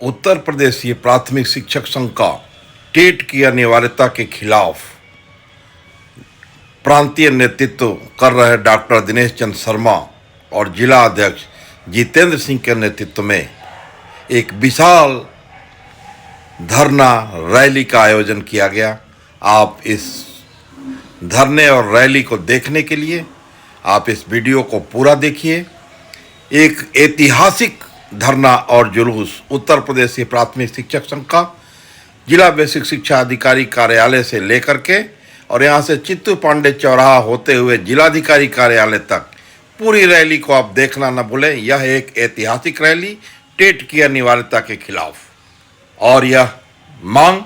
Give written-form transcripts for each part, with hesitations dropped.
उत्तर प्रदेशीय प्राथमिक शिक्षक संघ का टेट की अनिवार्यता के खिलाफ प्रांतीय नेतृत्व कर रहे डॉक्टर दिनेश चंद्र शर्मा और जिला अध्यक्ष जितेंद्र सिंह के नेतृत्व में एक विशाल धरना रैली का आयोजन किया गया। आप इस धरने और रैली को देखने के लिए आप इस वीडियो को पूरा देखिए। एक ऐतिहासिक धरना और जुलूस उत्तर प्रदेश प्राथमिक शिक्षक संघ का जिला बेसिक शिक्षा अधिकारी कार्यालय से लेकर के और यहाँ से चित्तू पांडे चौराहा होते हुए जिलाधिकारी कार्यालय तक पूरी रैली को आप देखना न भूलें। यह एक ऐतिहासिक रैली टेट की अनिवार्यता के खिलाफ और यह मांग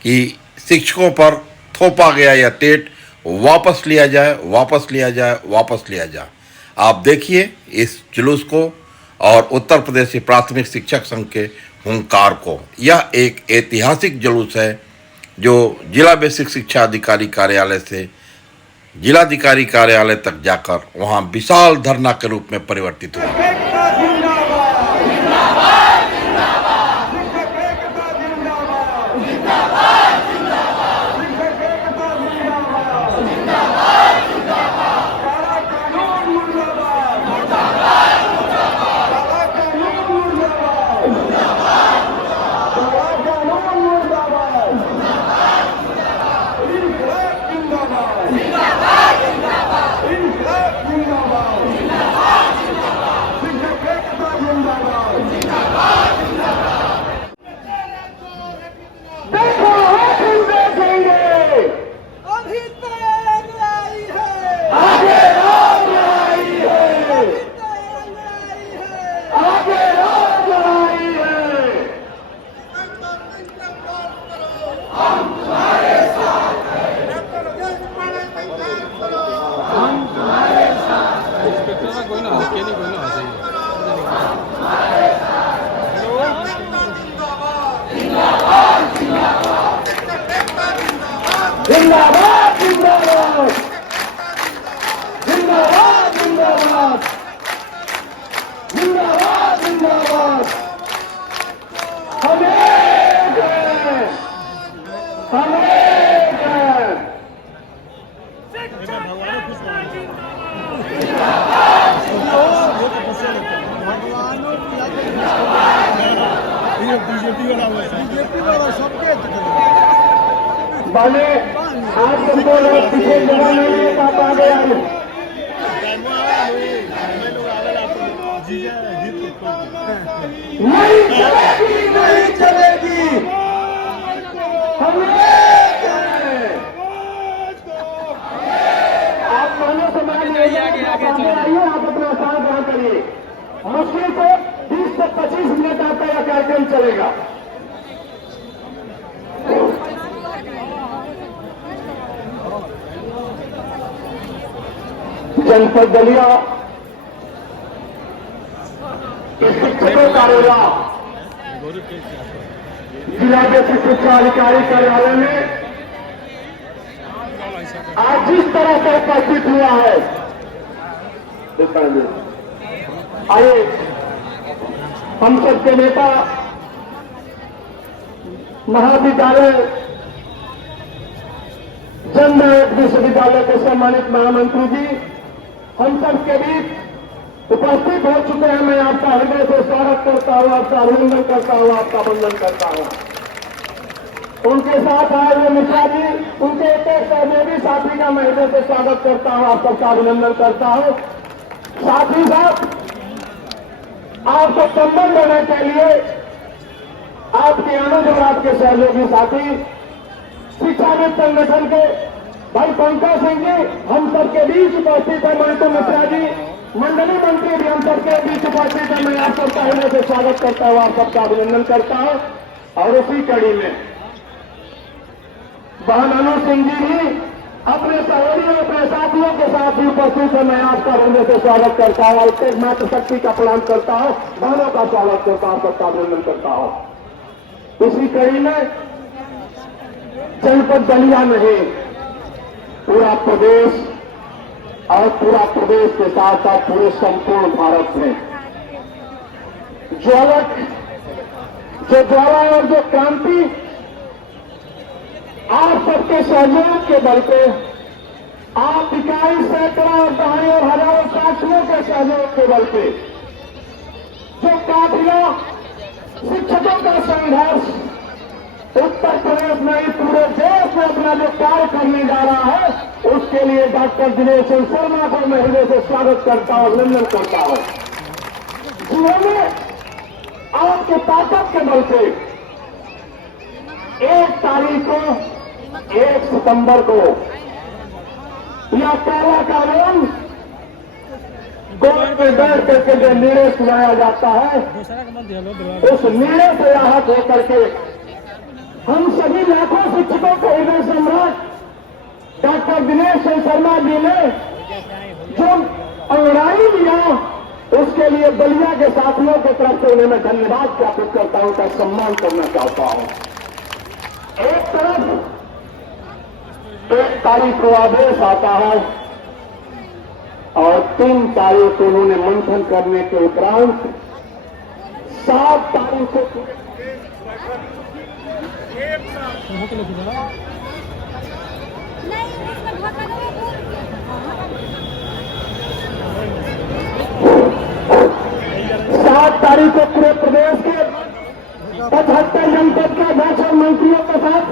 कि शिक्षकों पर थोपा गया यह टेट वापस लिया जाए, वापस लिया जाए, वापस लिया जाए। आप देखिए इस जुलूस को और उत्तर प्रदेश प्राथमिक शिक्षक संघ के हुंकार को। यह एक ऐतिहासिक जुलूस है जो जिला बेसिक शिक्षा अधिकारी कार्यालय से जिलाधिकारी कार्यालय तक जाकर वहां विशाल धरना के रूप में परिवर्तित हुआ। जिंदाबाद जिंदाबाद जिंदाबाद जिंदाबाद जिंदाबाद जिंदाबाद हम एक हैं, हम एक हैं। बाले आप सबको पीछे जगह नहीं है, आप आगे आए। नहीं चलेगी, नहीं चलेगी। हम एक हैं। आप मानो समाज में आगे आइए, आप अपना स्थान ग्रहण करिए। मुश्किल से 20 से 25 मिनट आपका यह कार्यक्रम चलेगा। जनपद बलिया शिक्षकों कार्यालय जिला बेसिक शिक्षा अधिकारी कार्यालय में आज जिस तरह से उपस्थित हुआ है, आइए हम सबके नेता महाविद्यालय जननायक विश्वविद्यालय के सम्मानित महामंत्री जी हम सब के बीच उपस्थित हो चुके हैं। मैं आपका हृदय से स्वागत करता हूं, आपका अभिनंदन करता हूं, आपका वंदन करता हूं। उनके साथ आए हुए मिश्रा जी, उनके एक सहयोगी साथी का मैं हृदय से स्वागत करता हूं, आप सबका अभिनंदन करता हूं। साथ ही साथ आपको संबंध देने के लिए आपके अनुज और आपके सहयोगी साथी शिक्षाविद संगठन के भाई पंकज सिंह जी हम सबके बीच उपस्थित है। मंटू मिश्रा जी मंडली मंत्री भी हम सबके बीच उपस्थित है। मैं आप सबका हृदय से स्वागत करता हूं, आप सबका अभिनंदन करता हूं। और उसी कड़ी में बहन अनु सिंह जी भी अपने सहयोगियों अपने साथियों के साथ भी उपस्थित है। मैं आपका हृदय से स्वागत करता हूं और तेज मातृशक्ति का प्रणाम करता हूं, बहनों का स्वागत करता हूं, सबका अभिनंदन करता हूं। इसी कड़ी में जनपद बलिया नहीं पूरा प्रदेश और पूरा प्रदेश के साथ साथ पूरे संपूर्ण भारत में जो ज्वाला और जो क्रांति आप सबके सहयोग के बल पे, आप इकाई सैकड़ों और दहाई और हजारों साथियों के सहयोग के बल पे, जो काफिला शिक्षकों का संघर्ष उत्तर प्रदेश में ही पूरे देश में अपना जो कार्य करने जा रहा है, उसके लिए डॉक्टर दिनेश चंद्र शर्मा को मैं हृदय से स्वागत करता हूं, अभिनंदन करता हूं। जिन्होंने आपके ताकत के बल से 1 तारीख को 1 सितंबर को यह पहला कानून कोर्ट में बैठ करके जो निर्णय सुनाया जाता है, उस निर्णय से राहत होकर के हम सभी लाखों शिक्षकों को हृदय सम्राट डॉक्टर दिनेश चंद्र शर्मा जी ने जो अंगड़ाई लिया, उसके लिए बलिया के साथियों की तरफ से उन्हें मैं धन्यवाद ज्ञापित करता हूं, का सम्मान करना चाहता हूं। एक तरफ 1 तारीख को आदेश आता है और 3 तारीख को उन्होंने मंथन करने के उपरांत 7 तारीख को तारीख को पूरे प्रदेश के 75 जनपद के अध्यक्ष और मंत्रियों के साथ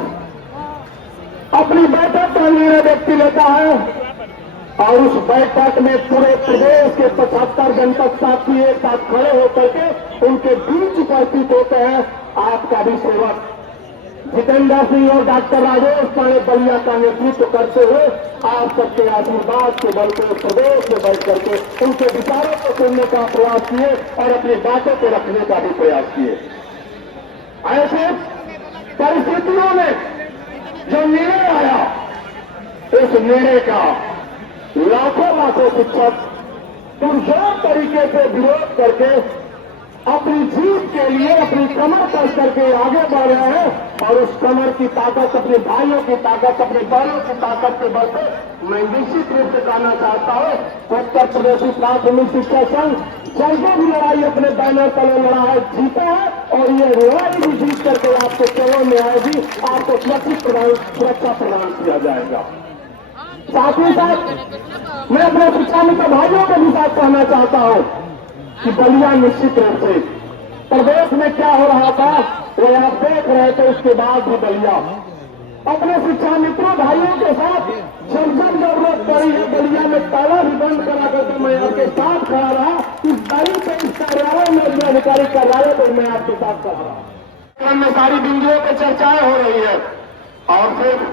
अपनी बैठक का निर्णय व्यक्ति लेता है और उस बैठक में पूरे प्रदेश के 75 जनपद साथी एक साथ खड़े होकर के उनके बीच उपस्थित होते हैं। आपका भी सेवक जितेंद्र सिंह और डॉक्टर राजेश पांडे बलिया का नेतृत्व करते हुए आप सबके आशीर्वाद के बल पे प्रदेश में बैठ करके उनके विचारों को सुनने का प्रयास किए और अपनी बातों को रखने का भी प्रयास किए। ऐसे परिस्थितियों में जो निर्णय आया, इस निर्णय का लाखों शिक्षक पुरजोर तरीके से विरोध करके अपनी जीत के लिए अपनी कमर कस करके आगे बढ़ रहे हैं और उस कमर की ताकत, अपने भाइयों की ताकत, अपने बहनों की ताकत के बल पर मैं निश्चित रूप से कहना चाहता हूं, उत्तर प्रदेश प्राथमिक शिक्षा संघ जल्दी भी लड़ाई अपने बैनर तले लड़ा है, जीता है और ये लड़ाई भी जीत करके आपके चरणों में आएगी, आपको सुरक्षा प्रदान किया जाएगा। साथ ही साथ मैं अपने शिक्षा मित्र भाइयों के भी साथ कहना चाहता हूं कि बलिया निश्चित रूप से प्रदेश में क्या हो रहा था वो आप देख रहे थे, उसके बाद भी बलिया अपने शिक्षा मित्रों भाइयों के साथ जब जरूरत पड़ी है बलिया में ताला भी बंद करा करके मैं आपके साथ खड़ा रहा। इस तारीख से इस कार्यालय में जो अधिकारी कार्यालय पर मैं आपके साथ खड़ा रहा। में सारी बिंदुओं पर चर्चाएं हो रही है और फिर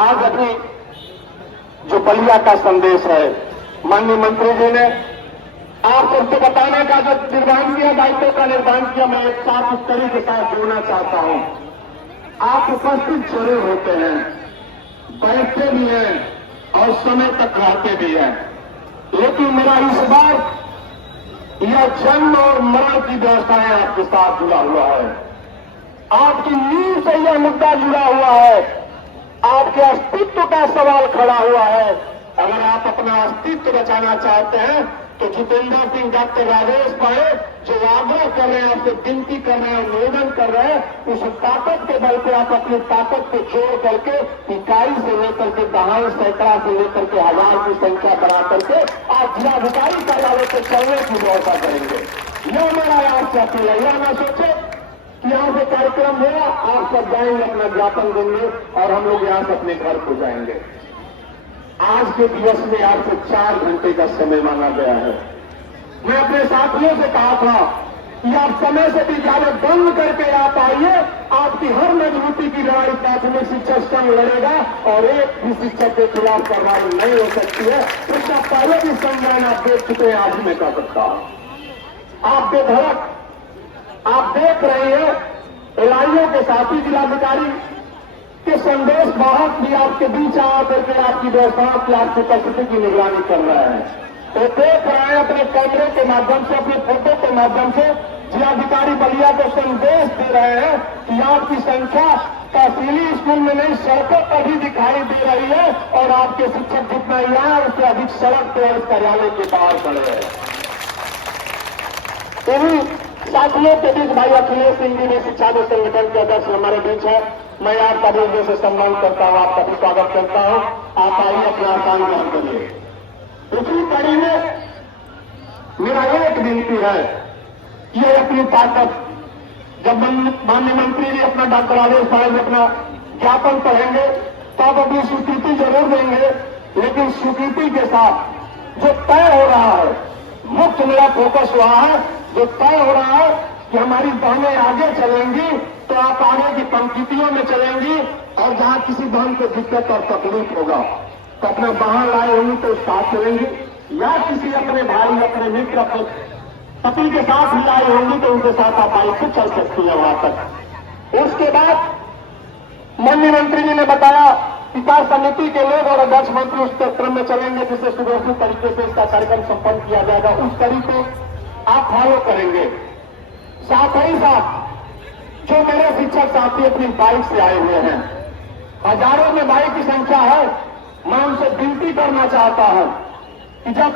आज अभी जो बलिया का संदेश है, माननीय मंत्री जी ने आप सबको बताने का जो निर्वहन किया, दायित्व का निर्वहन किया, मैं एक साथ उस तरीके के साथ जोड़ना चाहता हूं। आप उपस्थित जरूर होते हैं, बैठते भी हैं और समय तक रहते भी हैं, लेकिन मेरा इस बार यह जन्म और मरण की व्यवस्थाएं आपके साथ जुड़ा हुआ है। आपकी नींव से यह मुद्दा जुड़ा हुआ है, आपके अस्तित्व का सवाल खड़ा हुआ है। अगर आप अपना अस्तित्व बचाना चाहते हैं तो जितेंद्र सिंह, डॉक्टर राजेश पांडे जो आग्रह कर रहे हैं, आपसे विनती कर रहे हैं, निवेदन कर रहे हैं, उस ताकत के बल पर आप अपनी ताकत को जोड़ करके इकाई से लेकर के दहाई, सैकड़ा से लेकर के हजार की संख्या बढ़ा करके आप जिलाधिकारी कार्यालय से चलने की व्यवस्था करेंगे। यह मेरा आपसे अपील है। यह ना सोचे कि यहाँ से कार्यक्रम हुआ, आप सब जाएंगे, अपना ज्ञापन देंगे और हम लोग यहाँ से अपने घर को जाएंगे। आज के दिवस में आपसे 4 घंटे का समय मांगा गया है। मैं अपने साथियों से कहा था कि आप समय से भी ज्यादा बंद करके आप आइए, आपकी हर मजबूती की लड़ाई प्राथमिक शिक्षक संघ लड़ेगा और एक भी शिक्षक के खिलाफ कार्रवाई नहीं हो सकती है। इसका पहले भी संज्ञान आप देख चुके हैं, आज मैं कह सकता हूं। आप बेधड़क आप देख रहे हैं एलआईओ के साथी जिलाधिकारी के संदेश वाहक भी आपके बीच आकर के आपकी व्यवस्था की, आपकी उपस्थिति की निगरानी कर रहे हैं। तो देख रहे हैं अपने कैमरे के माध्यम से, अपने फोटो के माध्यम से जिलाधिकारी बलिया को संदेश दे रहे हैं कि आपकी संख्या तहसीली स्कूल में नहीं, सड़कों पर भी दिखाई दे रही है और आपके शिक्षक जितना यहाँ उससे अधिक सड़क पे और कार्यालय के बाहर खड़े हैं। इन्हीं साथियों के बीच भाई अखिलेश सिंह जी ने शिक्षा के संगठन के अध्यक्ष हमारे बीच है। मैं आपका भी हृदय से सम्मान करता हूं, आपका भी स्वागत करता हूं। आप आइए अपना आसान ग्रहण करिए। इसी कड़ी में मेरा एक विनती है, ये अपनी ताकत जब माननीय मंत्री जी अपना डॉक्टर आदेश साहब अपना ज्ञापन पढ़ेंगे तो आप अपनी स्वीकृति जरूर देंगे, लेकिन स्वीकृति के साथ जो तय हो रहा है, मुख्य मेरा फोकस हुआ है, जो तय हो रहा है कि हमारी बहनें आगे चलेंगी तो आप आगे की पंक्तियों में चलेंगी, और जहां किसी बहन को दिक्कत और तकलीफ होगा तो अपना वाहन लाए होंगी तो साथ चलेंगी, या किसी अपने भाई अपने मित्र अपने पति के साथ भी आई होंगी तो उनके साथ आप आई खुद चल सकती है वहां तक। उसके बाद माननीय मंत्री जी ने बताया विकास समिति के लोग और अध्यक्ष मंत्री उस क्रम में चलेंगे जिससे सुव्यवस्थित तरीके से इसका कार्यक्रम संपन्न किया जाएगा, उस तरीके आप फॉलो करेंगे। साथ ही साथ जो मेरे शिक्षक साथी अपनी बाइक से आए हुए हैं, हजारों में बाइक की संख्या है, मैं उनसे विनती करना चाहता हूं कि जब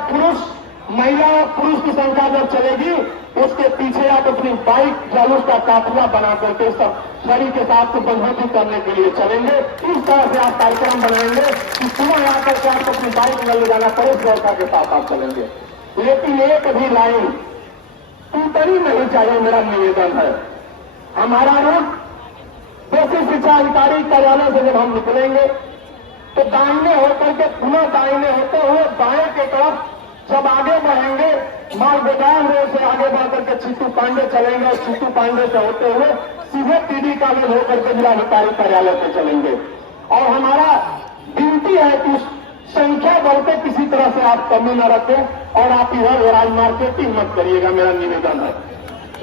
महिला और पुरुष की संख्या जब चलेगी उसके पीछे आप अपनी बाइक जुलूस का काफिला बना करके सब शरीर के साथ को बंधोती करने के लिए चलेंगे। इस तरह से आप कार्यक्रम बनाएंगे कि सुबह आकर के आपको अपनी बाइक न ले जाना पड़े, व्यवस्था के साथ आप चलेंगे। लेकिन एक भी लाइन टूटनी नहीं चाहिए, मेरा निवेदन है। हमारा रूट बेसिक शिक्षा अधिकारी कार्यालय से जब हम निकलेंगे तो दाहिने होकर के पुनः दाहिने होते हुए बाएं के तरफ जब आगे बढ़ेंगे, माल गोदाम रोड से आगे बढ़कर के चित्तू पांडे चलेंगे और चित्तू पांडे से होते हुए सीधे पीडी कॉलेज होकर के जिलाधिकारी कार्यालय पे चलेंगे। और हमारा विनती है कि संख्या बल पे किसी तरह से आप कमी न रखें और आप इधर राज मार्केटिंग मत करिएगा, मेरा निवेदन है।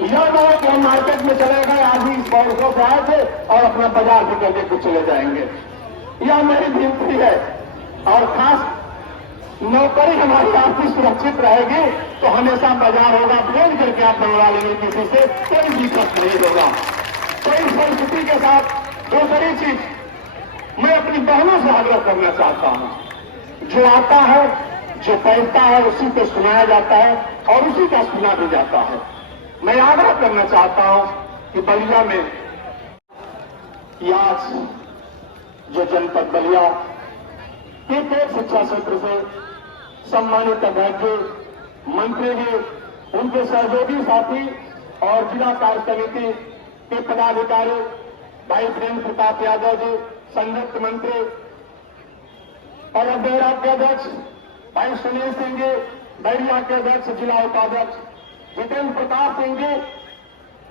यह न हो कि हम मार्केट में चले गए, आदमी इस बॉर्डर से आए थे और अपना बाजार भी करके कुछ चले जाएंगे। यह मेरी विनती है। और खास नौकरी हमारी आपकी सुरक्षित रहेगी तो हमेशा बाजार होगा, भेज करके आप बनवा लेंगे, किसी से कोई दिक्कत नहीं होगा। तो इस परिस्थिति के साथ दूसरी चीज मैं अपनी बहनों से आग्रह करना चाहता हूं, जो आता है जो पहनता है उसी को सुनाया जाता है और उसी का सुना भी जाता है। मैं आग्रह करना चाहता हूं कि बलिया में आज जो जनपद बलिया एक शिक्षा क्षेत्र से सम्मानित अध्यक्ष मंत्री जी, उनके सहयोगी साथी और जिला कार्य समिति के पदाधिकारी भाई प्रेम प्रताप यादव जी, संयुक्त मंत्री और अध्ययरा के अध्यक्ष भाई सुनील सिंह जी, बैरिया के अध्यक्ष जिला उपाध्यक्ष जितेंद्र प्रताप सिंह जी,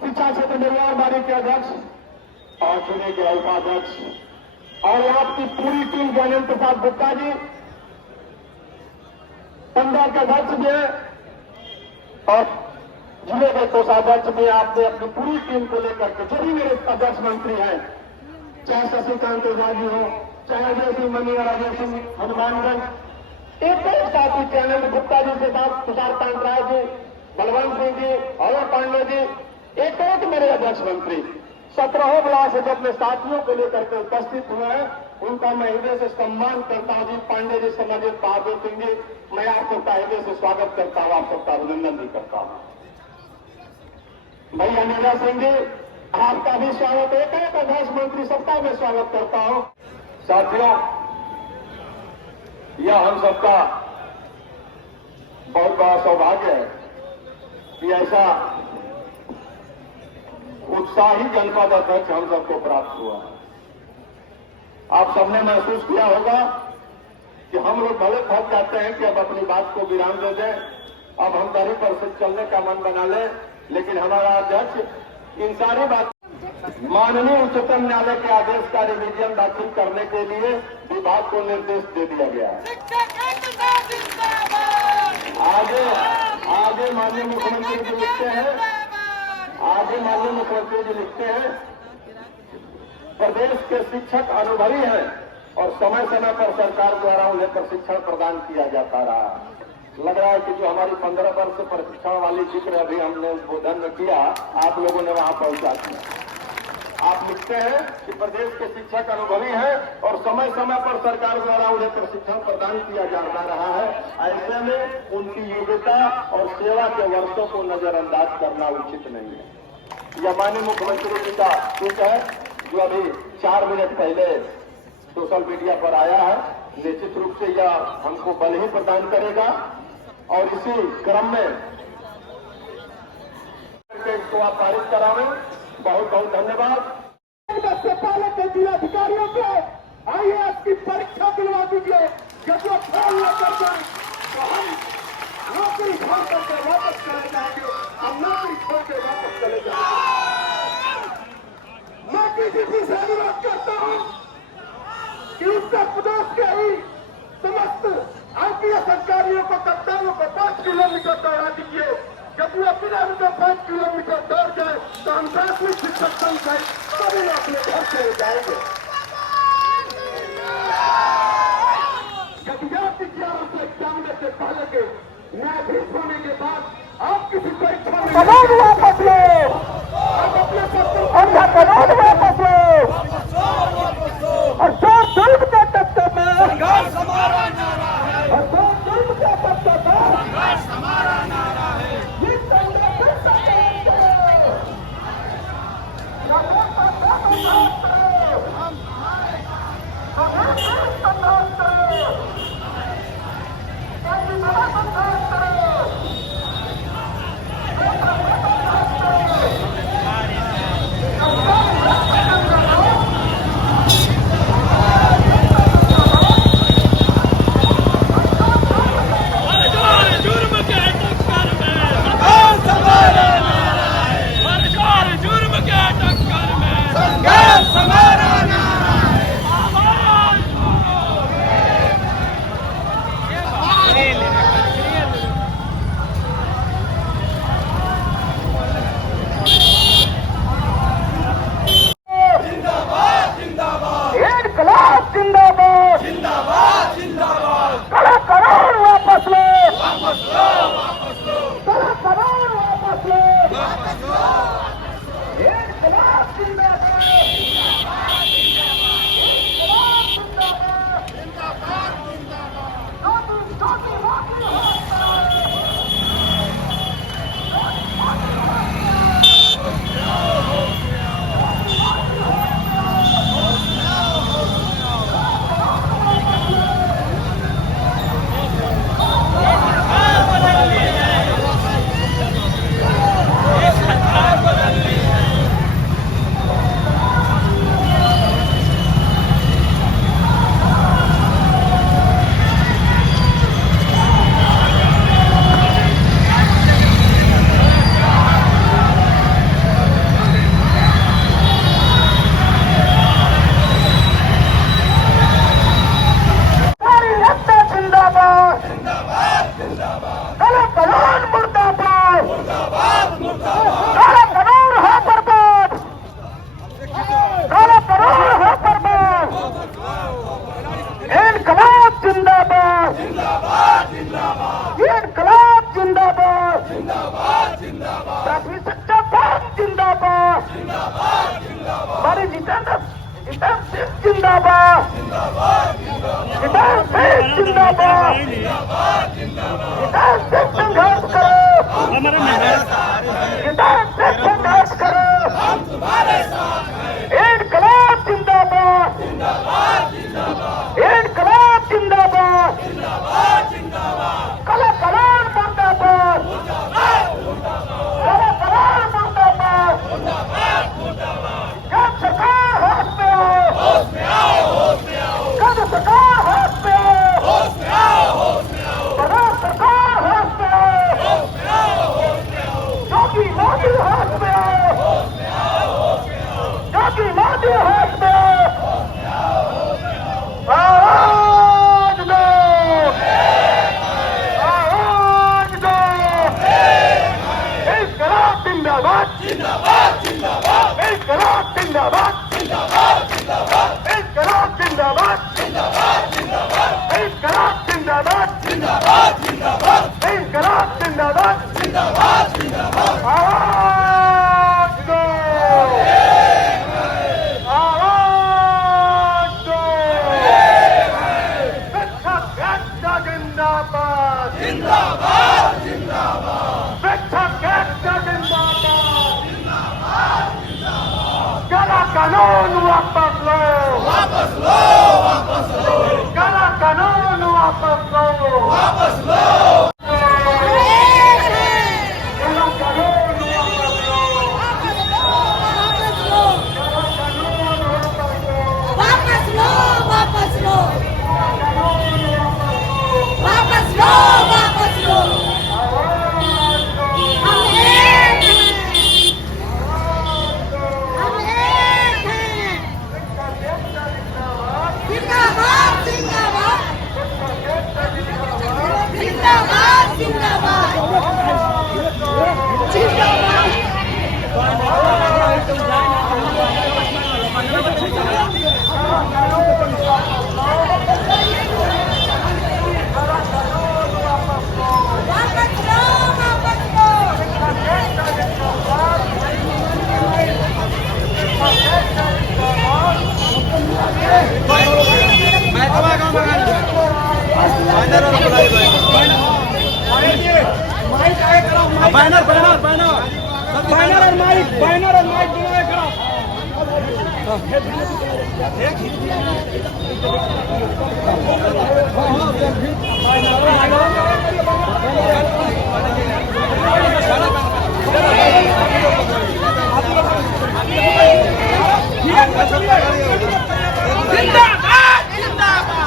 शिक्षा क्षेत्र निर्वाणबाड़ी के अध्यक्ष और चुने के उपाध्यक्ष, और आपकी पूरी टीम ज्ञानेन्द्र प्रसाद गुप्ता जी 15 के अध्यक्ष भी हैं और जिले के कोषाध्यक्ष भी। आपने अपनी पूरी टीम को लेकर के जो भी मेरे अध्यक्ष मंत्री हैं, चाहे शशिकांत ओझा जी हो, चाहे अजय सिंह मनी और अजय सिंह हनुमानगंज, एक साथी ज्ञानेन्द्र गुप्ता जी के साथ तुषार पांडराय जी, बलवंत सिंह जी, अवय पांडे जी, एक मेरे अध्यक्ष मंत्री 17 ब्लॉक से जो अपने साथियों को लेकर के उपस्थित हुए हैं, उनका मैं हृदय से सम्मान करता हूं। जी पांडे जी, समर्जित बहादुर सिंह जी, मैं आप सबका हृदय से स्वागत करता हूं, आप सबका अभिनंदन भी करता हूं। भैया नीला सिंह जी, आपका भी स्वागत है, एक अध्यक्ष मंत्री सबका मैं स्वागत करता हूं। साथियों, यह हम सबका बहुत बड़ा सौभाग्य है कि ऐसा उत्साही जनपद अध्यक्ष हम सबको प्राप्त हुआ। आप सबने महसूस किया होगा कि हम लोग भले थक जाते हैं कि अब अपनी बात को विराम दे दें, अब हम दरी पर से चलने का मन बना लें, लेकिन हमारा अध्यक्ष इन सारी बात माननीय उच्चतम न्यायालय के आदेश का रिवीजन दाखिल करने के लिए विभाग को निर्देश दे दिया गया है। आगे माननीय मुख्यमंत्री जी लिखते हैं, माननीय मुख्यमंत्री जी लिखते हैं, प्रदेश के शिक्षक अनुभवी हैं और समय समय पर सरकार द्वारा उन्हें प्रशिक्षण प्रदान किया जाता रहा। लग रहा है कि जो हमारी 15 वर्ष प्रशिक्षण वाली जिक्र अभी हमने उद्बोधन में किया, आप लोगों ने वहां पहुंचा दिया। आप लिखते हैं कि प्रदेश के शिक्षक अनुभवी हैं और समय समय पर सरकार द्वारा उन्हें प्रशिक्षण प्रदान किया जा रहा है। ऐसे में उनकी योग्यता और सेवा के वर्षों को नजरअंदाज करना उचित नहीं है। यह माननीय मुख्यमंत्री जी का ट्वीट है जो अभी 4 मिनट पहले सोशल मीडिया पर आया है। निश्चित रूप से यह हमको बल ही प्रदान करेगा और इसी क्रम में इसको आप पारित करावें। बहुत बहुत धन्यवाद। से पहले के जिलाधिकारियों को आइए आपकी परीक्षा दिलवा दीजिए। जब वो फेल न कर जाए तो हम नौकरी छोड़ करके वापस चले जाएंगे। हम नौकरी छोड़ के वापस चले जाएंगे। मैं डीजीपी से अनुरोध करता हूं कि उत्तर प्रदेश के ही समस्त आईपीएस अधिकारियों को कप्तानों को 5 किलोमीटर दौड़ा दीजिए। जब वो अपने 5 किलोमीटर दौड़ जाए तो हम प्राथमिक शिक्षक संघ से सभी अपने घर चले जाएंगे। जब यह विज्ञान से एग्जाम से पहले के न्यायाधीश होने के बाद आप किसी परीक्षा में कानून वापस लो। आप अपने अंधा कानून वापस लो और जो जुल्म के तत्व में संघर्ष हमारा नारा है और जो जुल्म के तत्व में संघर्ष हमारा नारा है। कानून वापस लो, वापस लो, वापस लो, काला कानून वापस लो, वापस लो, काला कानून वापस लो, वापस लो, वापस लो, वापस लो, वापस लो, हम एक हैं, हम एक हैं, जिंदाबाद, जिंदाबाद, जिंदाबाद, जिंदाबाद, जिंदाबाद, वापस लो, वापस लो, बैनर बैनर बैनर बैनर और माइक बैनर और माइक दोनों एक करो। जिंदाबाद, जिंदाबाद,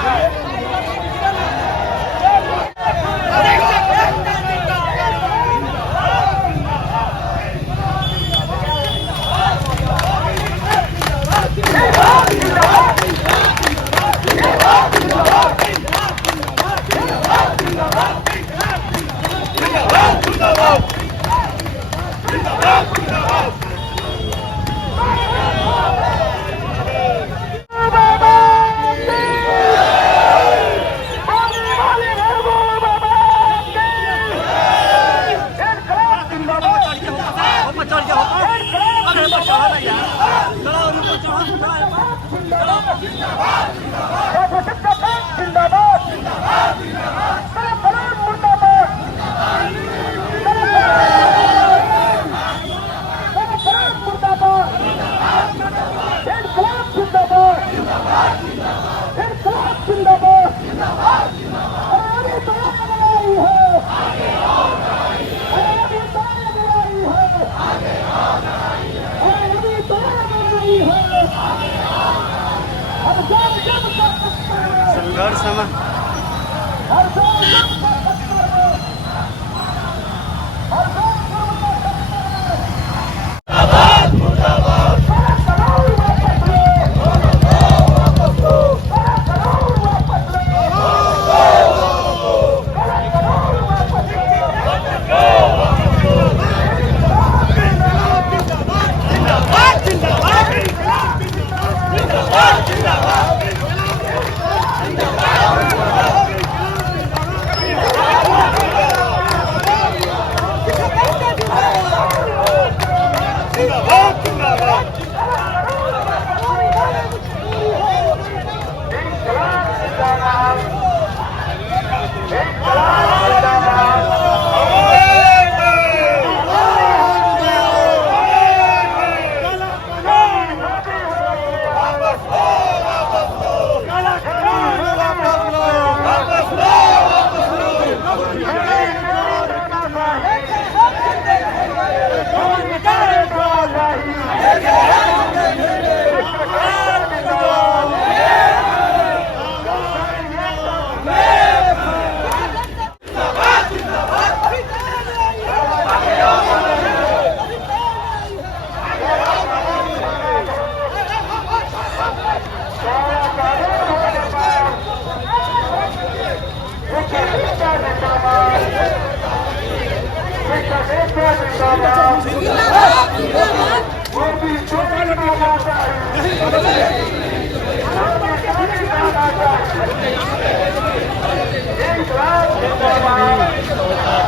संघर्ष में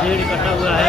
भीड़ इकट्ठा हुआ है।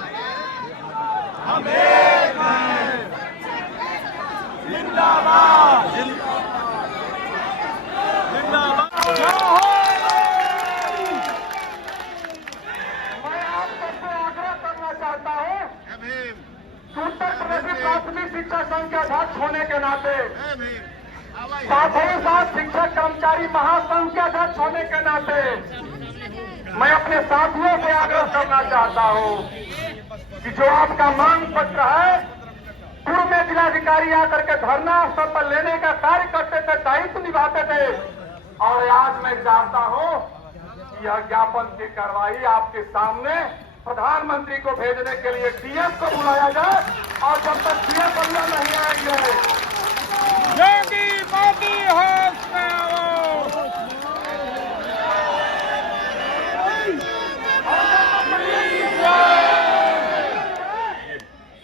होने के नाते, साथ ही साथ शिक्षक कर्मचारी महासंघ के अध्यक्ष होने के नाते मैं अपने साथियों से आग्रह करना चाहता हूं कि जो आपका मांग पत्र है, पूर्व में जिलाधिकारी आकर के धरना स्थल पर लेने का कार्य करते थे, दायित्व निभाते थे, और आज मैं चाहता हूं कि यह ज्ञापन की कार्रवाई आपके सामने प्रधानमंत्री को भेजने के लिए डीएम को बुलाया जाए, और जब तक डीएम बलिया नहीं आएंगे, योगी मोदी होश में आओ।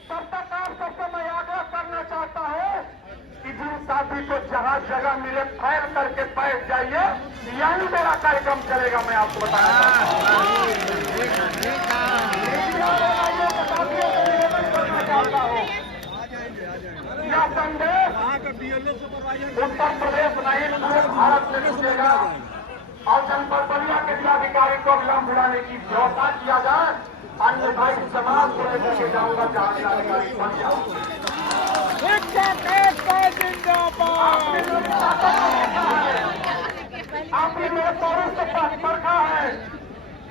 तब तक आप सबसे मैं आग्रह करना चाहता हूं कि जिन साथी को जहां जगह मिले फैल करके बैठ जाइए, यही मेरा कार्यक्रम चलेगा। मैं आपको बताना चाहता हूं, यह संदेश उत्तर प्रदेश नहीं पूरे भारत में घुसेगा, और जनपद बलिया के जिलाधिकारी को अभियान बुलाने की व्यवस्था किया जाए। अन्य भाई समाज को लेकर के जाऊंगा जहां जिलाधिकारी बलिया। शिक्षक एकता जिंदाबाद। आपने मेरे पौरुष से पास परखा है,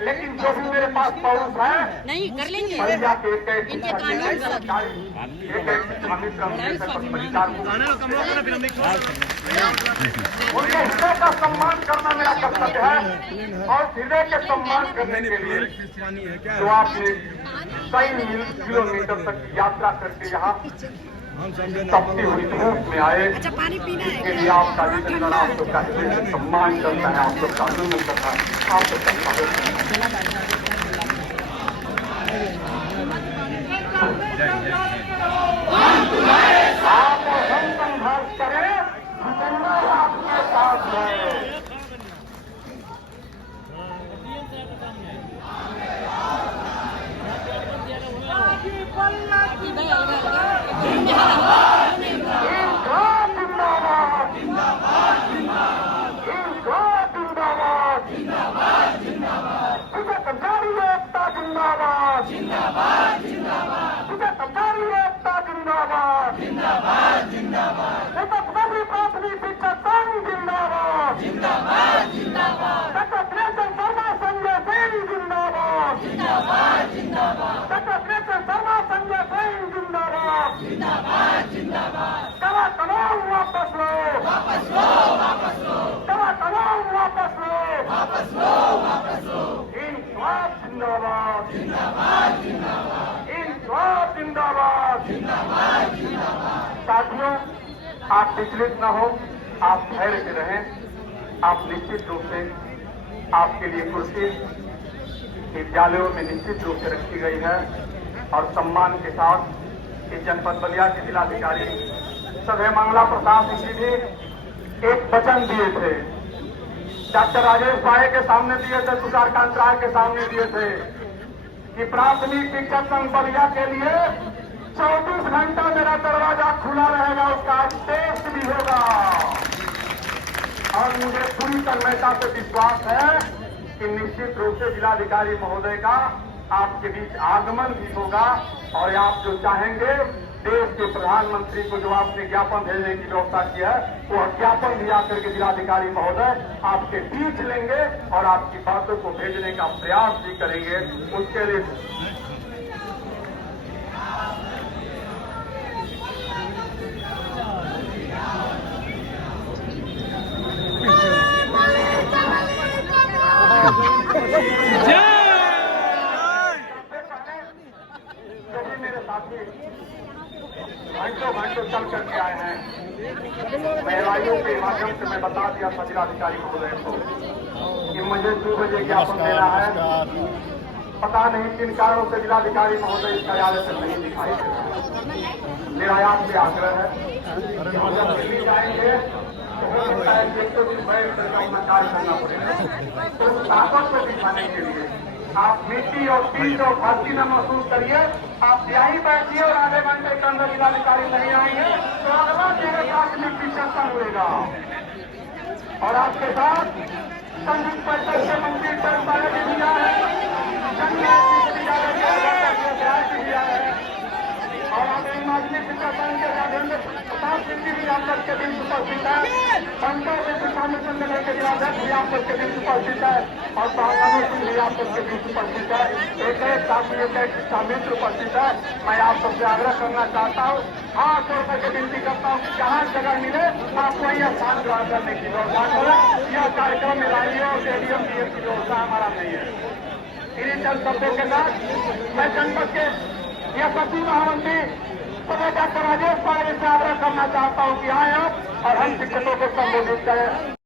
लेकिन जो भी मेरे पास पौरुष है, नहीं कर लेंगे बलिया के एक इनके कानून गलत उनके हृदय का सम्मान करना मेरा कर्तव्य है, और हृदय के सम्मान करने के लिए जो आपने कई किलोमीटर तक यात्रा करके यहाँ तपती हुई धूप में आए, इसके लिए आपका जितना आप लोग का हृदय सम्मान करता है, आप लोग का आनंद करता है, आप लोग का आप और हम संघर्ष करें, जितना आपके साथ है। साथियों, आप विचलित न हो, आप धैर्य से रहें। आप निश्चित रूप से आपके लिए कुर्सी विद्यालयों में निश्चित रूप से रखी गई है, और सम्मान के साथ इस जनपद बलिया के जिलाधिकारी सभे मंगला प्रसाद जी भी एक वचन दिए थे, डॉक्टर राजेश पाए के सामने दिए थे, तुषार कांत राय के सामने दिए थे कि प्राथमिक शिक्षक संघ बलिया के लिए 24 घंटा मेरा दरवाजा खुला रहेगा, उसका आज टेस्ट भी होगा। और मुझे पूरी तन्मयता से विश्वास है कि निश्चित रूप से जिलाधिकारी महोदय का आपके बीच आगमन भी होगा, और आप जो चाहेंगे देश के प्रधानमंत्री को जो आपने ज्ञापन भेजने की व्यवस्था की है, वो ज्ञापन भी आकर के जिलाधिकारी महोदय आपके बीच लेंगे और आपकी बातों को भेजने का प्रयास भी करेंगे। उसके लिए घंटों चल करके आए हैं, पहलाइयों के माध्यम से मैं बता दिया था जिलाधिकारी महोदय को कि मुझे 2 बजे ज्ञापन देना है। पता नहीं किन कारणों से जिलाधिकारी महोदय इस कार्यालय से नहीं दिखाई दे रहे। मेरा आपसे आग्रह है कि हम जब दिल्ली जाएंगे तो हो सकता है कि 1 दिन बैठ कर अपना कार्य करना पड़ेगा। तो उस ताकत को दिखाने के लिए आप मिट्टी और पीठ और धरती न महसूस करिए, आप यहीं बैठिए, और आधे घंटे के अंदर जिलाधिकारी नहीं आएंगे तो अगला तेरे साथ मिट्टी चर्चा हुएगा। और आपके साथ संयुक्त परिषद के मंत्री सारे भी आए हैं, और आप माध्यमिक शिक्षा संघ के राजेंद्र प्रसाद प्रताप सिंह जी भी आप सबके बीच उपस्थित है। पंकज किसान संगठन के जिलाध्यक्ष भी आप सबके बीच उपस्थित है और भावनानु सिंह भी आप सबके बीच उपस्थित है। एक साथी एक शिक्षा मित्र उपस्थित है। मैं आप सबसे आग्रह करना चाहता हूँ, हाथ जोड़ करके विनती करता हूँ कि जहाँ जगह मिले आप वही स्थान ग्रहण करने की व्यवस्था करें। यह कार्यक्रम रैली और स्टेडियम की व्यवस्था हमारा नहीं है। इन्हीं चंद शब्दों के साथ मैं जनपद के यशस्वी महामंत्री डॉक्टर राजेश पांडे से आग्रह करना चाहता हूं कि आए आप और हम शिक्षकों को संबोधित करें।